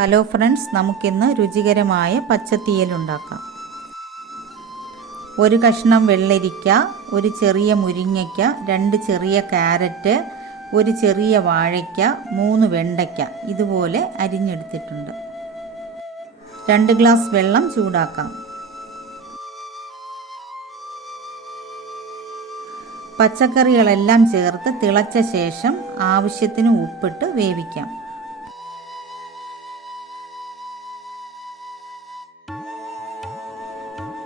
Hello friends നമുക്കിന്ന് രുചികരമായ പച്ചത്തീയൽ ഉണ്ടാക്കാം. ഒരു കഷ്ണം വെള്ളരിക്ക ഒരു ചെറിയ മുരിങ്ങയ്ക്ക രണ്ട് ചെറിയ ക്യാരറ്റ് ഒരു ചെറിയ വാഴയ്ക്ക മൂന്ന് വെണ്ടയ്ക്ക ഇതുപോലെ അരിഞ്ഞെടുത്തിട്ടുണ്ട്. രണ്ട് ഗ്ലാസ് വെള്ളം ചൂടാക്കാം. പച്ചക്കറികളെല്ലാം ചേർത്ത് തിളച്ച ശേഷം ആവശ്യത്തിന് ഉപ്പിട്ട് വേവിക്കാം.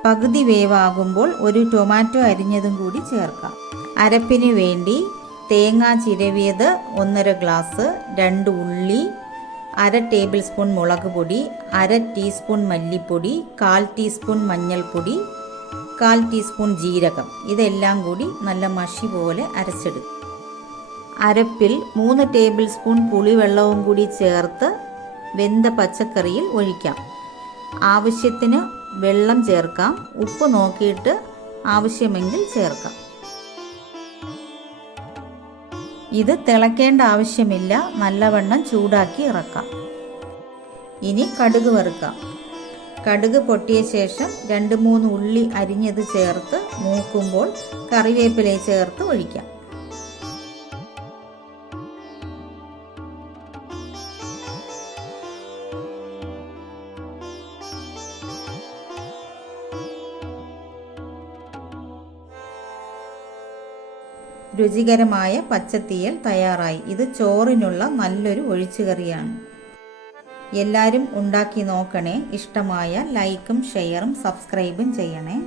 പകുതി വേവാകുമ്പോൾ ഒരു ടൊമാറ്റോ അരിഞ്ഞതും കൂടി ചേർക്കാം. അരപ്പിന് വേണ്ടി തേങ്ങ ചിരവിയത് ഒന്നര ഗ്ലാസ് രണ്ട് ഉള്ളി അര ടേബിൾ സ്പൂൺ മുളക് പൊടി അര ടീസ്പൂൺ മല്ലിപ്പൊടി കാൽ ടീസ്പൂൺ മഞ്ഞൾപ്പൊടി കാൽ ടീസ്പൂൺ ജീരകം. ഇതെല്ലാം കൂടി നല്ല മഷി പോലെ അരച്ചെടുക്കും. അരപ്പിൽ മൂന്ന് ടേബിൾ സ്പൂൺ പുളിവെള്ളവും കൂടി ചേർത്ത് വെന്ത പച്ചക്കറിയിൽ ഒഴിക്കാം. ആവശ്യത്തിന് വെള്ളം ചേർക്കാം. ഉപ്പ് നോക്കിയിട്ട് ആവശ്യമെങ്കിൽ ചേർക്കാം. ഇത് തിളയ്ക്കേണ്ട ആവശ്യമില്ല. നല്ലവണ്ണം ചൂടാക്കി ഇറക്കാം. ഇനി കടുക് വറുക്കാം. കടുക് പൊട്ടിയ ശേഷം രണ്ട് മൂന്ന് ഉള്ളി അരിഞ്ഞത് ചേർത്ത് മൂക്കുമ്പോൾ കറിവേപ്പില ചേർത്ത് ഒഴിക്കാം. രുചികരമായ പച്ചത്തീയൽ തയ്യാറായി. ഇത് ചോറിനുള്ള നല്ലൊരു ഒഴിച്ചുകറിയാണ്. എല്ലാവരും ഉണ്ടാക്കി നോക്കണേ. ഇഷ്ടമായ ലൈക്കും ഷെയറും സബ്സ്ക്രൈബും ചെയ്യണേ.